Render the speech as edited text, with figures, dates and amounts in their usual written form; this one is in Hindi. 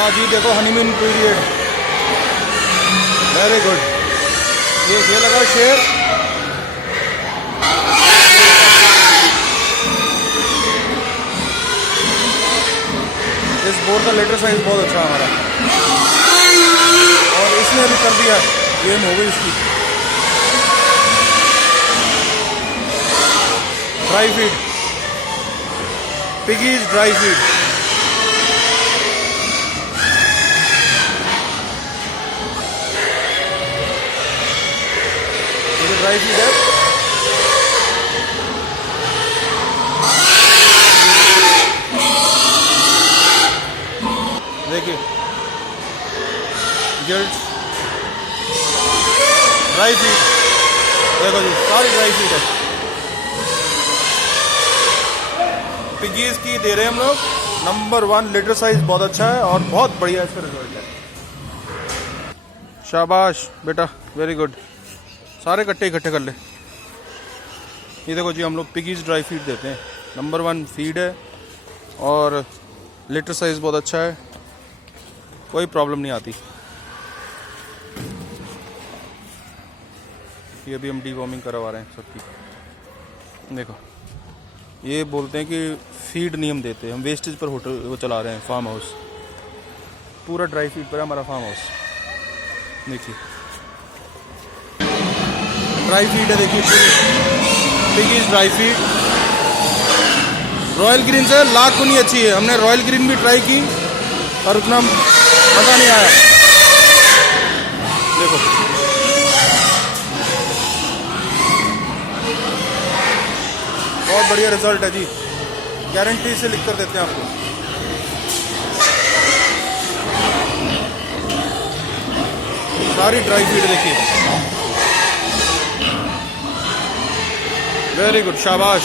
हाँ जी, देखो हनीमून पीरियड, वेरी गुड। ये लगा शेर, इस बोर्ड का लेटर साइज बहुत अच्छा है हमारा, और इसने अभी कर दिया, गेम हो गई इसकी। Dry feed, piggies dry feed. ये ड्राई फीड है, देखिए गिल्ट ड्राई फीड, देखो जी सारी ड्राई फीड है। पिगीज की दे रहे हैं हम लोग, नंबर 1, लीटर साइज बहुत अच्छा है और बहुत बढ़िया इसका रिजल्ट है। शाबाश बेटा, वेरी गुड। सारे कट्टे इकट्ठे कर ले। ये देखो जी, हम लोग पिगीज ड्राई फीड देते हैं, नंबर 1 फीड है और लीटर साइज बहुत अच्छा है, कोई प्रॉब्लम नहीं आती। ये भी हम डीवॉर्मिंग करवा रहे हैं सबकी। देखो, ये बोलते हैं कि फीड नहीं हम देते, हम वेस्टेज पर होटल वो चला रहे हैं, फार्म हाउस पूरा ड्राई फीड पर है हमारा फार्म हाउस। देखिए ड्राई फीड है, देखिए पूरी piggies dry feed. Royal green से लाख गुनी अच्छी है। हमने रॉयल ग्रीन भी ट्राई की और उतना मज़ा नहीं आया। देखो बहुत बढ़िया रिजल्ट है जी, गारंटी से लिख कर देते हैं आपको। सारी ड्राई फीड देखिए, वेरी गुड, शाबाश।